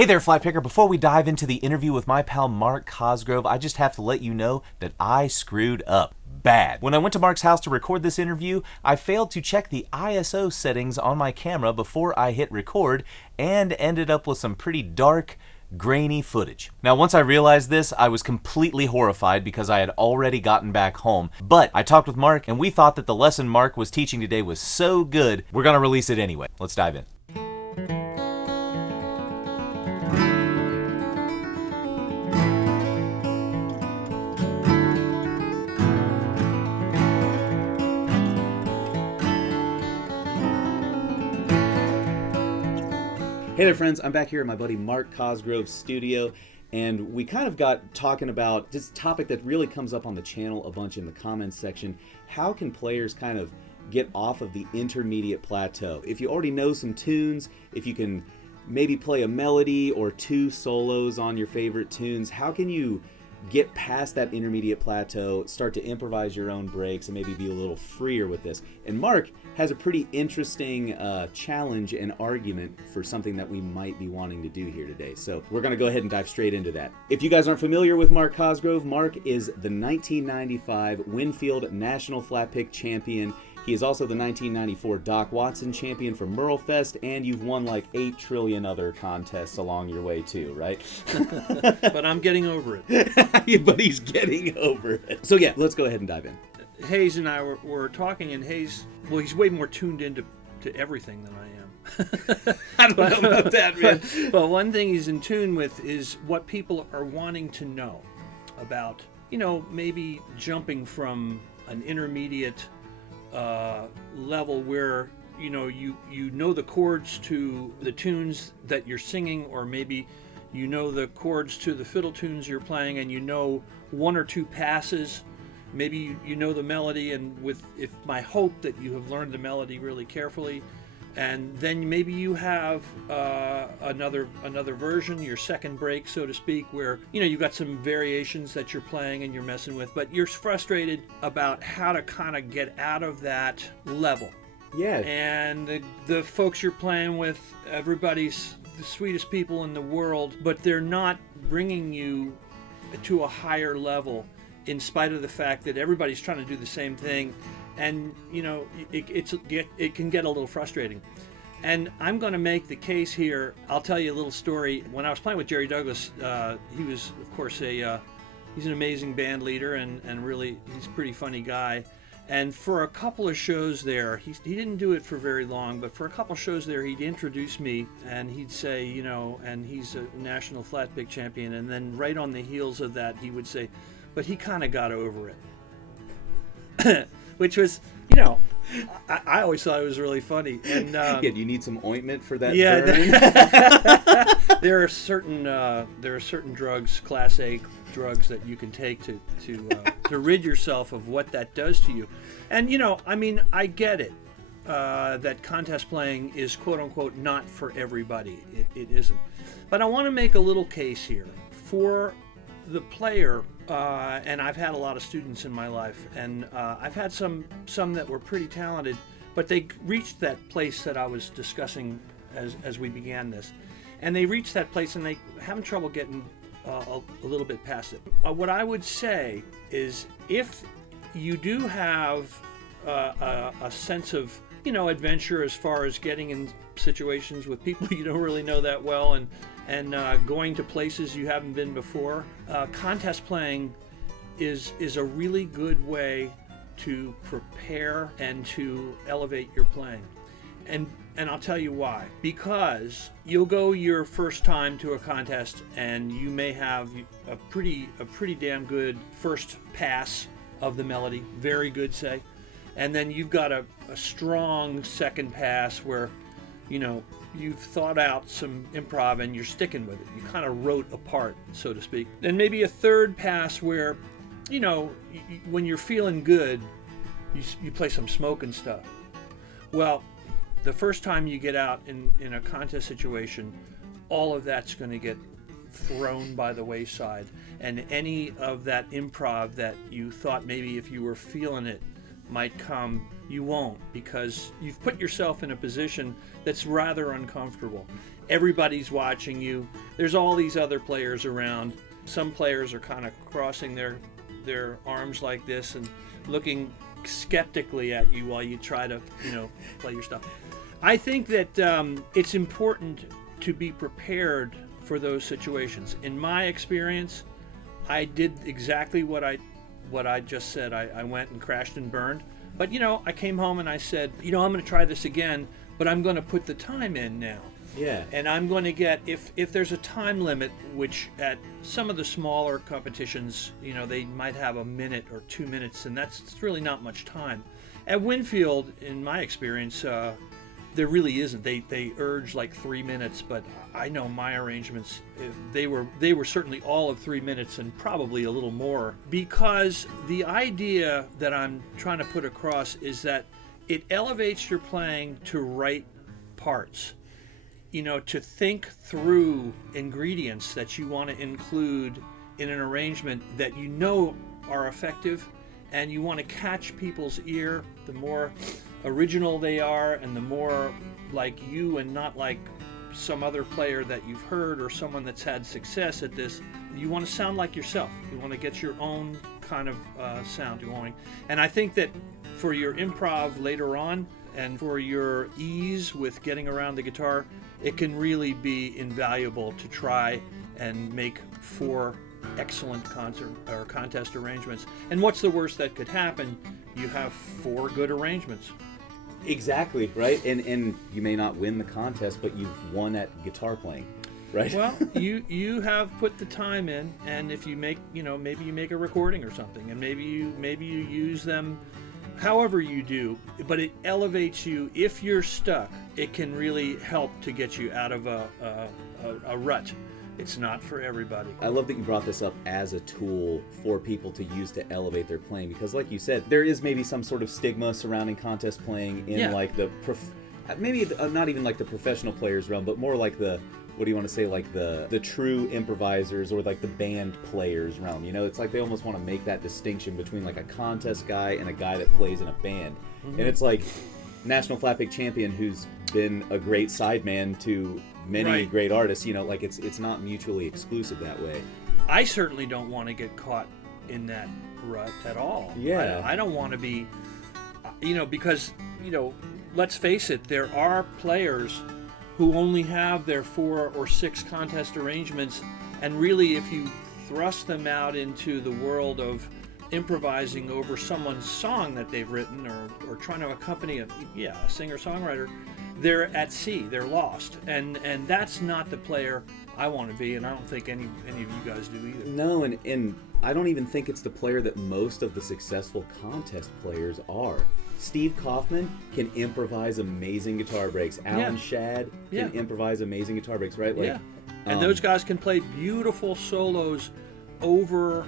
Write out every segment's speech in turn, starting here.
Hey there, Fly Picker. Before we dive into the interview with my pal Mark Cosgrove, I just have to let you know that I screwed up bad. When I went to Mark's house to record this interview, I failed to check the ISO settings on my camera before I hit record and ended up with some pretty dark, grainy footage. Now, once I realized this, I was completely horrified because I had already gotten back home. But I talked with Mark, and we thought that the lesson Mark was teaching today was so good, we're gonna release it anyway. Let's dive in. Hey there, friends. I'm back here at my buddy Mark Cosgrove's studio, and we kind of got talking about this topic that really comes up on the channel a bunch in the comments section. How can players kind of get off of the intermediate plateau? If you already know some tunes, if you can maybe play a melody or two solos on your favorite tunes, how can you get past that intermediate plateau, start to improvise your own breaks, and maybe be a little freer with this? And Mark has a pretty interesting challenge and argument for something that we might be wanting to do here today. So we're going to go ahead and dive straight into that. If you guys aren't familiar with Mark Cosgrove, Mark is the 1995 Winfield National Flat Pick Champion. He is also the 1994 Doc Watson champion for Merlefest, and you've won like 8 trillion other contests along your way too, right? But I'm getting over it. But he's getting over it. So yeah, let's go ahead and dive in. Hayes and I were talking, and Hayes, well, he's way more tuned into everything than I am. I don't know about that, man. But one thing he's in tune with is what people are wanting to know about, maybe jumping from an intermediate level where you know the chords to the tunes that you're singing, or maybe you know the chords to the fiddle tunes you're playing, and you know one or two passes. Maybe you know the melody, and if my hope that you have learned the melody really carefully, and then maybe you have another version, your second break, so to speak, where you've got some variations that you're playing and you're messing with, but you're frustrated about how to kind of get out of that level. Yeah. And the folks you're playing with, everybody's the sweetest people in the world, but they're not bringing you to a higher level, in spite of the fact that everybody's trying to do the same thing, and it can get a little frustrating. And I'm going to make the case here. I'll tell you a little story. When I was playing with Jerry Douglas, he was, of course, he's an amazing band leader, and really he's a pretty funny guy. And for a couple of shows there, he didn't do it for very long, but for a couple of shows there, he'd introduce me, and he'd say, and he's a national flat pick champion, and then right on the heels of that, he would say, but he kind of got over it. Which was, I always thought it was really funny. And yeah, do you need some ointment for that? Yeah, burn? there are certain drugs, Class A drugs, that you can take to rid yourself of what that does to you. And I get it, that contest playing is quote unquote not for everybody. It isn't. But I want to make a little case here for the player. And I've had a lot of students in my life, and I've had some that were pretty talented, but they reached that place that I was discussing as we began this, and they reached that place and they having trouble getting a little bit past it. What I would say is, if you do have a sense of adventure as far as getting in situations with people you don't really know that well, and going to places you haven't been before, contest playing is a really good way to prepare and to elevate your playing. And I'll tell you why. Because you'll go your first time to a contest, and you may have a pretty damn good first pass of the melody, very good, say, and then you've got a strong second pass where you've thought out some improv and you're sticking with it. You kind of wrote a part, so to speak. Then maybe a third pass where, when you're feeling good, you play some smoke and stuff. Well, the first time you get out in a contest situation, all of that's going to get thrown by the wayside. And any of that improv that you thought maybe if you were feeling it might come, you won't, because you've put yourself in a position that's rather uncomfortable. everybody's watching you. There's all these other players around. Some players are kind of crossing their arms like this and looking skeptically at you while you try to, play your stuff. I think that it's important to be prepared for those situations. In my experience, I did exactly what I just said. I went and crashed and burned. But, I came home and I said, I'm going to try this again, but I'm going to put the time in now. Yeah. And I'm going to get, if there's a time limit, which at some of the smaller competitions, they might have a minute or 2 minutes, and it's really not much time. At Winfield, in my experience, there really isn't. They urge like 3 minutes, but I know my arrangements, they were certainly all of 3 minutes and probably a little more, because the idea that I'm trying to put across is that it elevates your playing to right parts. To think through ingredients that you want to include in an arrangement that are effective, and you want to catch people's ear. The more original they are, and the more like you and not like some other player that you've heard or someone that's had success at this, you want to sound like yourself. You want to get your own kind of sound going. And I think that for your improv later on, and for your ease with getting around the guitar, it can really be invaluable to try and make 4 excellent concert or contest arrangements. And what's the worst that could happen? You have 4 good arrangements. Exactly, right? And you may not win the contest, but you've won at guitar playing, right? Well, you have put the time in, and if you make, maybe you make a recording or something, and maybe you use them however you do, but it elevates you. If you're stuck, it can really help to get you out of a rut. It's not for everybody. I love that you brought this up as a tool for people to use to elevate their playing, because like you said, there is maybe some sort of stigma surrounding contest playing in like the maybe not even like the professional players realm, but more like the, what do you want to say, like the true improvisers or like the band players realm. It's like they almost want to make that distinction between like a contest guy and a guy that plays in a band. And it's like national flatpick champion who's been a great sideman to many great artists, like it's not mutually exclusive that way. I certainly don't want to get caught in that rut at all. Yeah. I don't want to be, because, let's face it, there are players who only have their 4 or 6 contest arrangements, and really if you thrust them out into the world of improvising over someone's song that they've written or trying to accompany a singer-songwriter, they're at sea, they're lost, and that's not the player I want to be, and I don't think any of you guys do either. No, and I don't even think it's the player that most of the successful contest players are. Steve Kaufman can improvise amazing guitar breaks. Alan Shadd can improvise amazing guitar breaks, right? And those guys can play beautiful solos over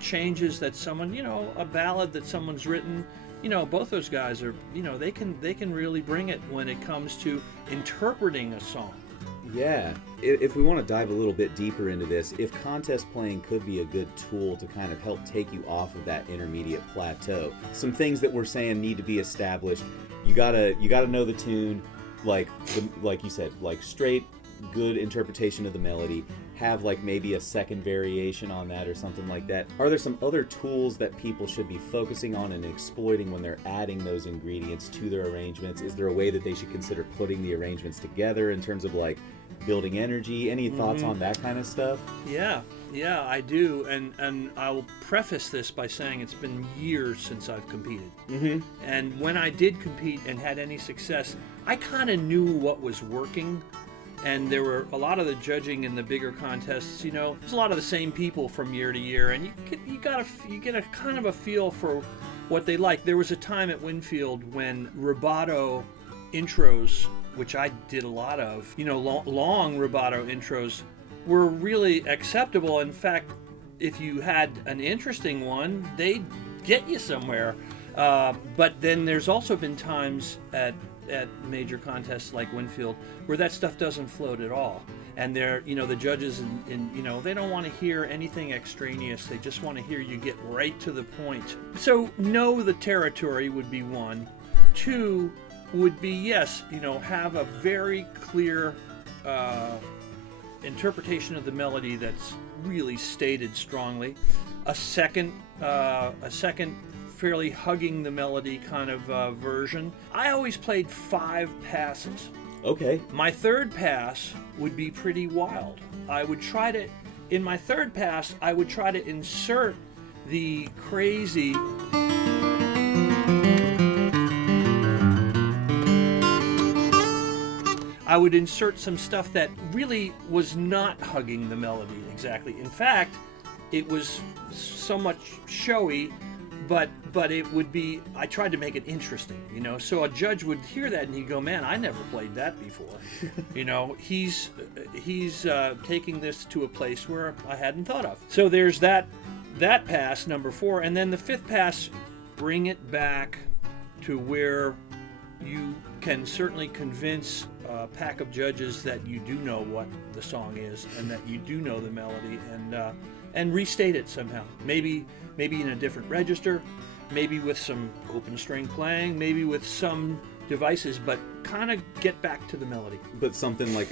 changes that someone, a ballad that someone's written. Both those guys are, they can really bring it when it comes to interpreting a song. Yeah. If we want to dive a little bit deeper into this, if contest playing could be a good tool to kind of help take you off of that intermediate plateau, some things that we're saying need to be established. You gotta know the tune, like you said, like straight good interpretation of the melody. Have like maybe a second variation on that or something like that. Are there some other tools that people should be focusing on and exploiting when they're adding those ingredients to their arrangements? Is there a way that they should consider putting the arrangements together in terms of like building energy? Any thoughts on that kind of stuff? Yeah, I do, and I'll preface this by saying it's been years since I've competed. And when I did compete and had any success, I kind of knew what was working. And there were a lot of the judging in the bigger contests, there's a lot of the same people from year to year, and you get a kind of a feel for what they like. There was a time at Winfield when rubato intros, which I did a lot of, long rubato intros, were really acceptable. In fact, if you had an interesting one, they'd get you somewhere. But then there's also been times at major contests like Winfield where that stuff doesn't float at all, and they're the judges and they don't want to hear anything extraneous. They just want to hear you get right to the point. So know the territory would be one. Two would be have a very clear interpretation of the melody that's really stated strongly. A second fairly hugging the melody kind of version. I always played 5 passes. Okay. My third pass would be pretty wild. In my third pass, I would try to insert the crazy I would insert some stuff that really was not hugging the melody exactly. In fact, it was so much showy, but it would be, I tried to make it interesting, you know. So a judge would hear that and he'd go, man, I never played that before. You know, he's taking this to a place where I hadn't thought of. So there's that pass, number 4, and then the 5th pass, bring it back to where you can certainly convince a pack of judges that you do know what the song is and that you do know the melody, and restate it somehow. Maybe in a different register, maybe with some open string playing, maybe with some devices, but kind of get back to the melody. But something like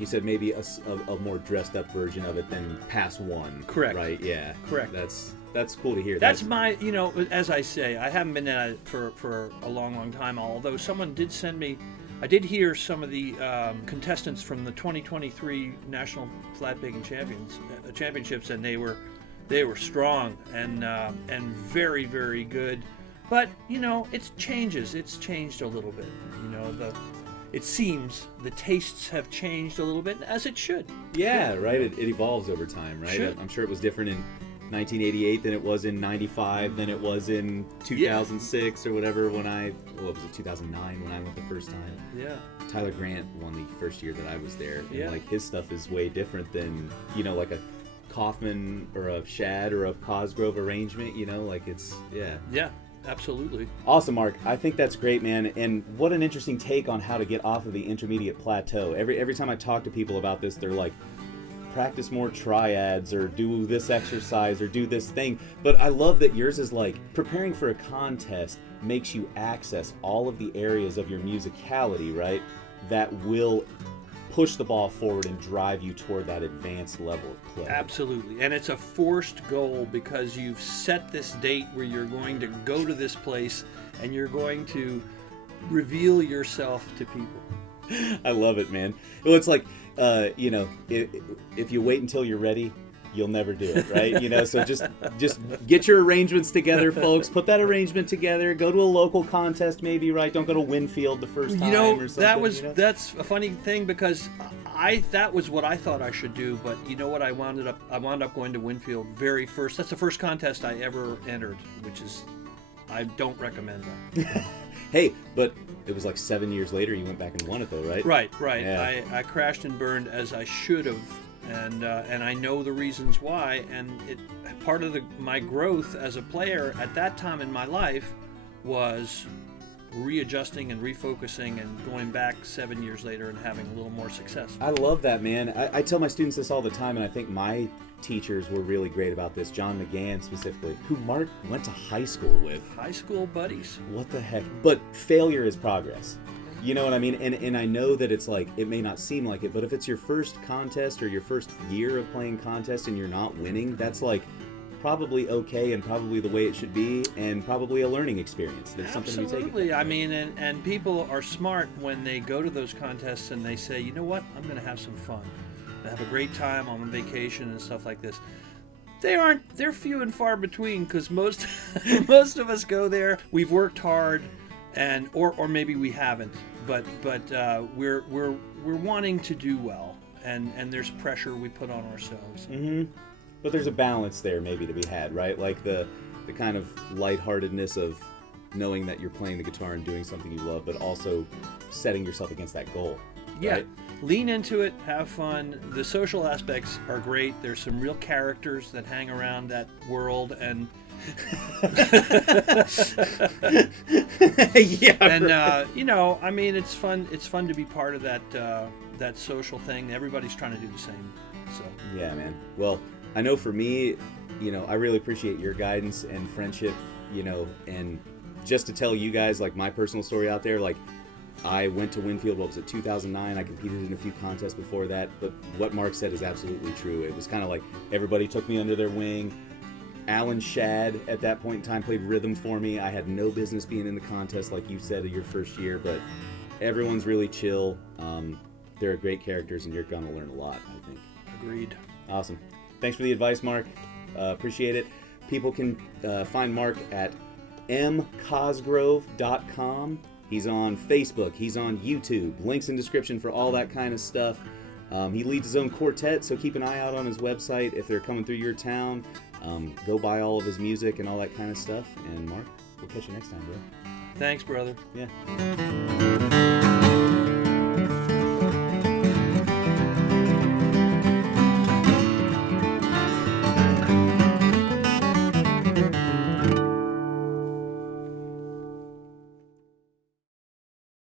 you said, maybe a more dressed up version of it than pass 1. Correct. Right? Yeah. Correct. That's cool to hear. That's my, you know, as I say, I haven't been at it for a long time, although someone did send me, I did hear some of the contestants from the 2023 National Flat Picking Championships, and they were strong and very, very good. But, you know, it's changed a little bit. You know, it seems the tastes have changed a little bit, as it should. Yeah, right. It evolves over time, right? Should. I'm sure it was different in 1988 than it was in 95, than it was in 2006 or whatever what was it, 2009 when I went the first time. Yeah. Tyler Grant won the first year that I was there. And Yeah. like his stuff is way different than, you know, like a Kaufman or a Shad or a Cosgrove arrangement, you know, like it's, yeah. Yeah, absolutely. Awesome, Mark. I think that's great, man. And what an interesting take on how to get off of the intermediate plateau. Every time I talk to people about this, they're like, practice more triads or do this exercise or do this thing. But I love that yours is like preparing for a contest makes you access all of the areas of your musicality, right? That will push the ball forward and drive you toward that advanced level of play. Absolutely. And it's a forced goal because you've set this date where you're going to go to this place and you're going to reveal yourself to people. I love it, man. Well, it's like, you know, if you wait until you're ready, you'll never do it, right? You know, so just get your arrangements together, folks. Put that arrangement together. Go to a local contest, maybe, right? Don't go to Winfield the first time. You know, or something, that's a funny thing because that was what I thought I should do, but you know what? I wound up going to Winfield very first. That's the first contest I ever entered, which is, I don't recommend that. Hey, but it was like 7 years later you went back and won it though, right? Right. Yeah. I crashed and burned as I should have, and I know the reasons why. And part of my growth as a player at that time in my life was readjusting and refocusing and going back 7 years later and having a little more success. I love that, man. I tell my students this all the time, and I think my teachers were really great about this. John McGann specifically, who Mark went to high school with. High school buddies. What the heck? But failure is progress. You know what I mean? And I know that it's like, it may not seem like it, but if it's your first contest or your first year of playing contest and you're not winning, that's like probably okay and probably the way it should be and probably a learning experience. There's something you take. Absolutely. I mean, and people are smart when they go to those contests and they say, you know what, I'm going to have some fun. I have a great time on vacation and stuff like this. They're few and far between because most of us go there. We've worked hard, and or maybe we haven't, but we're wanting to do well, and there's pressure we put on ourselves. Mm-hmm. But there's a balance there maybe to be had, right? Like the kind of lightheartedness of knowing that you're playing the guitar and doing something you love, but also setting yourself against that goal. Yeah. Right? Lean into it, have fun. The social aspects are great. There's some real characters that hang around that world, and yeah, and right. you know, I mean, it's fun. It's fun to be part of that social thing. Everybody's trying to do the same. So Yeah, man. Well, I know for me, you know, I really appreciate your guidance and friendship, you know, and just to tell you guys, like, my personal story out there, like, I went to Winfield, 2009? I competed in a few contests before that, but what Mark said is absolutely true. It was kind of like everybody took me under their wing. Alan Shadd at that point in time played rhythm for me. I had no business being in the contest like you said your first year, but everyone's really chill. They're great characters and you're going to learn a lot, I think. Agreed. Awesome. Thanks for the advice, Mark. Appreciate it. People can find Mark at mcosgrove.com. He's on Facebook. He's on YouTube. Links in description for all that kind of stuff. He leads his own quartet, so keep an eye out on his website. If they're coming through your town, go buy all of his music and all that kind of stuff. And Mark, we'll catch you next time, bro. Thanks, brother. Yeah.